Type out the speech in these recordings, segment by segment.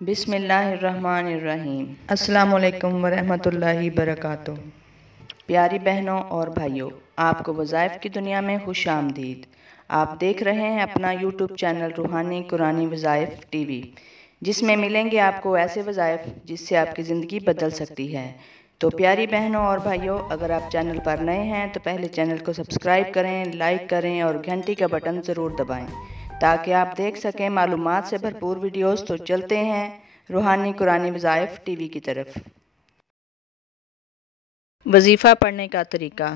بسم اللہ الرحمن الرحیم۔ السلام علیکم ورحمۃ اللہ وبرکاتہ۔ پیاری بہنوں اور بھائیوں، آپ کو وظائف کی دنیا میں خوش آمدید۔ آپ دیکھ رہے ہیں اپنا یوٹیوب چینل روحانی قرآنی وظائف ٹی وی، جس میں ملیں گے آپ کو ایسے وظائف جس سے آپ کی زندگی بدل سکتی ہے۔ تو پیاری بہنوں اور بھائیوں، اگر آپ چینل پر نئے ہیں تو پہلے چینل کو سبسکرائب کریں، لائک کریں اور گھنٹی کا بٹن ضرور دبائیں تاکہ آپ دیکھ سکیں معلومات سے بھرپور ویڈیوز۔ تو چلتے ہیں روحانی قرآنی وظائف ٹی وی کی طرف۔ وظیفہ پڑھنے کا طریقہ۔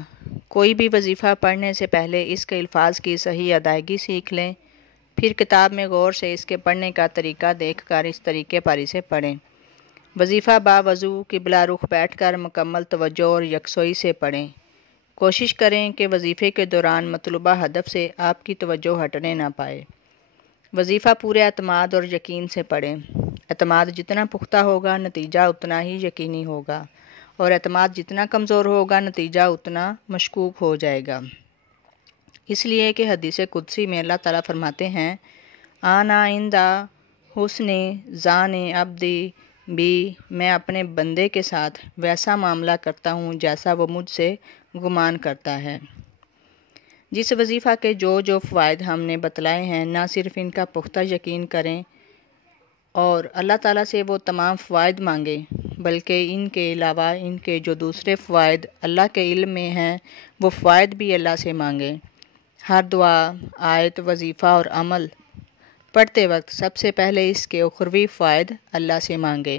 کوئی بھی وظیفہ پڑھنے سے پہلے اس کے الفاظ کی صحیح ادائیگی سیکھ لیں، پھر کتاب میں غور سے اس کے پڑھنے کا طریقہ دیکھ کر اس طریقے پر اسے پڑھیں۔ وظیفہ باوضو قبلہ رخ بیٹھ کر مکمل توجہ اور یکسوئی سے پڑھیں۔ کوشش کریں کہ وظیفے کے دوران مطلوبہ ہدف سے آپ کی توجہ ہٹنے نہ پائے۔ وظیفہ پورے اعتماد اور یقین سے پڑھیں۔ اعتماد جتنا پختہ ہوگا نتیجہ اتنا ہی یقینی ہوگا، اور اعتماد جتنا کمزور ہوگا نتیجہ اتنا مشکوک ہو جائے گا۔ اس لیے کہ حدیث قدسی میں اللہ تعالیٰ فرماتے ہیں، آنا عند حسن ظن عبدی بی، میں اپنے بندے کے ساتھ ویسا معاملہ کرتا ہوں جیسا وہ مجھ سے گمان کرتا ہے۔ جس وظیفہ کے جو فوائد ہم نے بتلائے ہیں، نہ صرف ان کا پختہ یقین کریں اور اللہ تعالیٰ سے وہ تمام فوائد مانگیں، بلکہ ان کے علاوہ ان کے جو دوسرے فوائد اللہ کے علم میں ہیں وہ فوائد بھی اللہ سے مانگیں۔ ہر دعا، آیت، وظیفہ اور عمل پڑھتے وقت سب سے پہلے اس کے اخروی فوائد اللہ سے مانگیں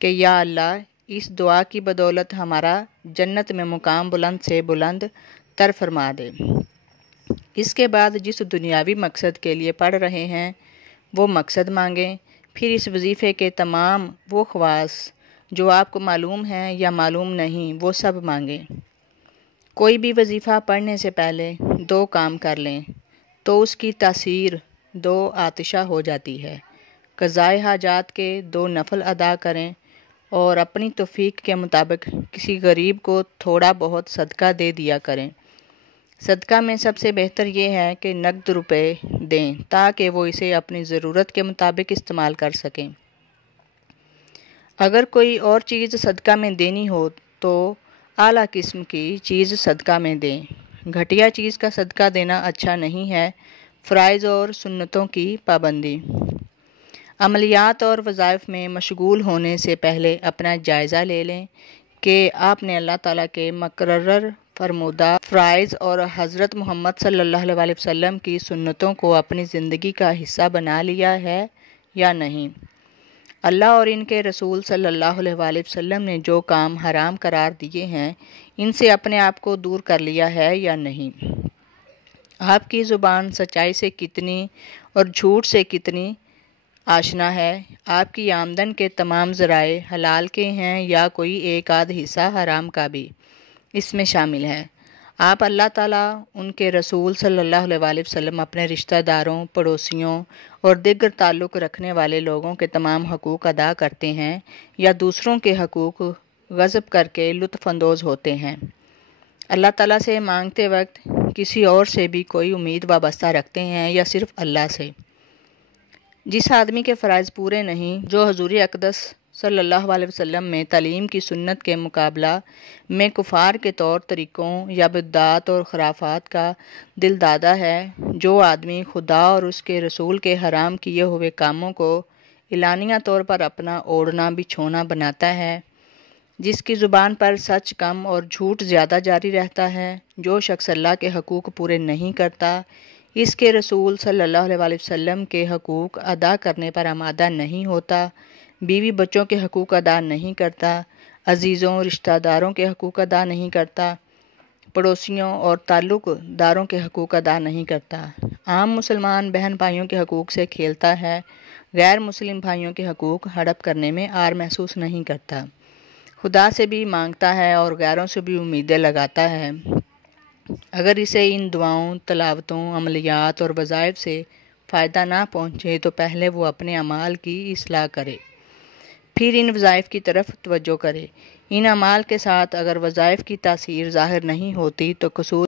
کہ یا اللہ، اس دعا کی بدولت ہمارا جنت میں مقام بلند سے بلند تر فرما دے۔ اس کے بعد جس دنیاوی مقصد کے لیے پڑھ رہے ہیں وہ مقصد مانگیں، پھر اس وظیفے کے تمام وہ خواص جو آپ کو معلوم ہیں یا معلوم نہیں وہ سب مانگیں۔ کوئی بھی وظیفہ پڑھنے سے پہلے 2 کام کر لیں تو اس کی تاثیر 2 آتشہ ہو جاتی ہے۔ قضائے حاجات کے 2 نفل ادا کریں اور اپنی توفیق کے مطابق کسی غریب کو تھوڑا بہت صدقہ دے دیا کریں۔ صدقہ میں سب سے بہتر یہ ہے کہ نقد روپے دیں تاکہ وہ اسے اپنی ضرورت کے مطابق استعمال کر سکیں۔ اگر کوئی اور چیز صدقہ میں دینی ہو تو اعلیٰ قسم کی چیز صدقہ میں دیں۔ گھٹیا چیز کا صدقہ دینا اچھا نہیں ہے۔ فرائض اور سنتوں کی پابندی۔ عملیات اور وظائف میں مشغول ہونے سے پہلے اپنا جائزہ لے لیں کہ آپ نے اللہ تعالیٰ کے مقرر فرمودہ فرائض اور حضرت محمد صلی اللہ علیہ وسلم کی سنتوں کو اپنی زندگی کا حصہ بنا لیا ہے یا نہیں۔ اللہ اور ان کے رسول صلی اللہ علیہ وسلم نے جو کام حرام قرار دیے ہیں، ان سے اپنے آپ کو دور کر لیا ہے یا نہیں۔ آپ کی زبان سچائی سے کتنی اور جھوٹ سے کتنی آشنا ہے۔ آپ کی آمدن کے تمام ذرائع حلال کے ہیں یا کوئی ایک آدھ حصہ حرام کا بھی اس میں شامل ہے۔ آپ اللہ تعالیٰ، ان کے رسول صلی اللہ علیہ وسلم، اپنے رشتہ داروں، پڑوسیوں اور دیگر تعلق رکھنے والے لوگوں کے تمام حقوق ادا کرتے ہیں یا دوسروں کے حقوق غصب کر کے لطف اندوز ہوتے ہیں۔ اللہ تعالیٰ سے مانگتے وقت کسی اور سے بھی کوئی امید وابستہ رکھتے ہیں یا صرف اللہ سے۔ جس آدمی کے فرائض پورے نہیں، جو حضور اقدس صلی اللہ علیہ وسلم میں تعلیم کی سنت کے مقابلہ میں کفار کے طور طریقوں یا بدعات اور خرافات کا دل دادا ہے، جو آدمی خدا اور اس کے رسول کے حرام کیے ہوئے کاموں کو اعلانیہ طور پر اپنا اوڑھنا بچھونا بناتا ہے، جس کی زبان پر سچ کم اور جھوٹ زیادہ جاری رہتا ہے، جو شخص اللہ کے حقوق پورے نہیں کرتا، اس کے رسول صلی اللہ علیہ وسلم کے حقوق ادا کرنے پر آمادہ نہیں ہوتا، بیوی بچوں کے حقوق ادا نہیں کرتا، عزیزوں رشتہ داروں کے حقوق ادا نہیں کرتا، پڑوسیوں اور تعلق داروں کے حقوق ادا نہیں کرتا، عام مسلمان بہن بھائیوں کے حقوق سے کھیلتا ہے، غیر مسلم بھائیوں کے حقوق ہڑپ کرنے میں عار محسوس نہیں کرتا، خدا سے بھی مانگتا ہے اور غیروں سے بھی امیدیں لگاتا ہے۔ اگر اسے ان دعاؤں، تلاوتوں، عملیات اور وظائف سے فائدہ نہ پہنچے تو پہلے وہ اپنے اعمال کی اصلاح کرے، پھر ان وظائف کی طرف توجہ کرے۔ ان اعمال کے ساتھ اگر وظائف کی تاثیر ظاہر نہیں ہوتی تو قصور